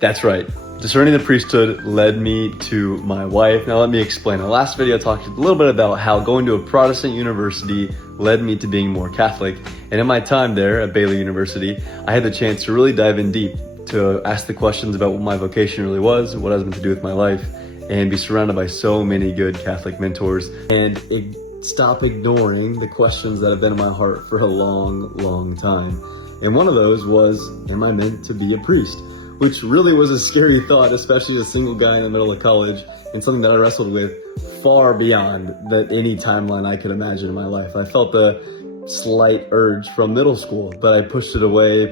That's right. Discerning the priesthood led me to my wife. Now let me explain. In the last video I talked a little bit about how going to a Protestant university led me to being more Catholic. And in my time there at Baylor University, I had the chance to really dive in deep, to ask the questions about what my vocation really was, what I was meant to do with my life, and be surrounded by so many good Catholic mentors. And stop ignoring the questions that have been in my heart for a long, long time. And one of those was, am I meant to be a priest? Which really was a scary thought, especially as a single guy in the middle of college, and something that I wrestled with far beyond any timeline I could imagine in my life. I felt the slight urge from middle school, but I pushed it away.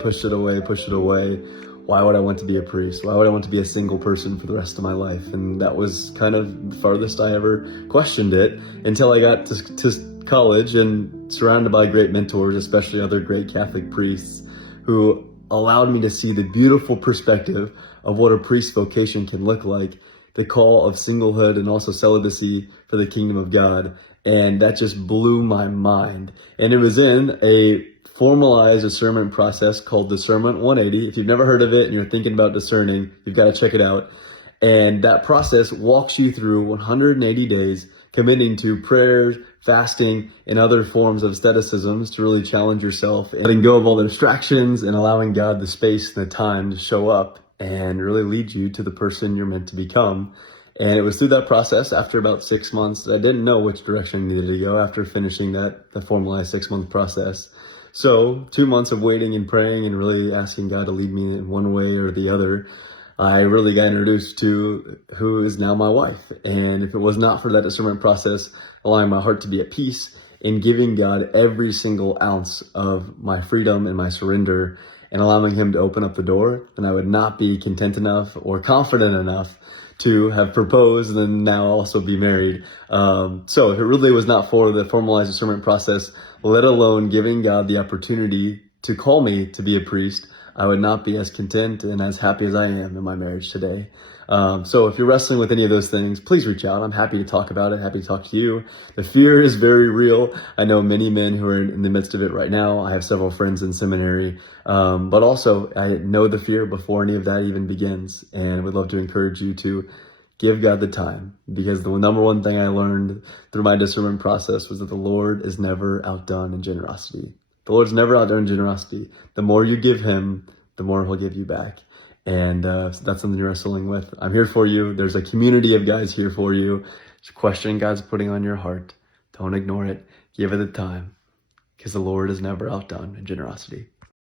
Why would I want to be a priest? Why would I want to be a single person for the rest of my life? And that was kind of the farthest I ever questioned it until I got to college and surrounded by great mentors, especially other great Catholic priests who allowed me to see the beautiful perspective of what a priest's vocation can look like, the call of singlehood and also celibacy for the kingdom of God. And that just blew my mind. And it was in a formalized discernment process called Discernment 180. If you've never heard of it and you're thinking about discerning, you've got to check it out. And that process walks you through 180 days, committing to prayers, fasting, and other forms of asceticisms to really challenge yourself, and letting go of all the distractions and allowing God the space and the time to show up and really lead you to the person you're meant to become. And it was through that process, after about 6 months, I didn't know which direction I needed to go after finishing the formalized 6-month process. So 2 months of waiting and praying and really asking God to lead me in one way or the other, I really got introduced to who is now my wife. And if it was not for that discernment process, allowing my heart to be at peace and giving God every single ounce of my freedom and my surrender and allowing him to open up the door, then I would not be content enough or confident enough to have proposed and now also be married. So if it really was not for the formalized discernment process, let alone giving God the opportunity to call me to be a priest, I would not be as content and as happy as I am in my marriage today. So if you're wrestling with any of those things, please reach out. I'm happy to talk about it, happy to talk to you. The fear is very real. I know many men who are in the midst of it right now. I have several friends in seminary, but also I know the fear before any of that even begins, and would love to encourage you to give God the time, because the number one thing I learned through my discernment process was that the Lord is never outdone in generosity. The Lord's never outdone in generosity. The more you give him, the more he'll give you back. And so that's something you're wrestling with. I'm here for you. There's a community of guys here for you. Just question God's putting on your heart. Don't ignore it. Give it the time, because the Lord is never outdone in generosity.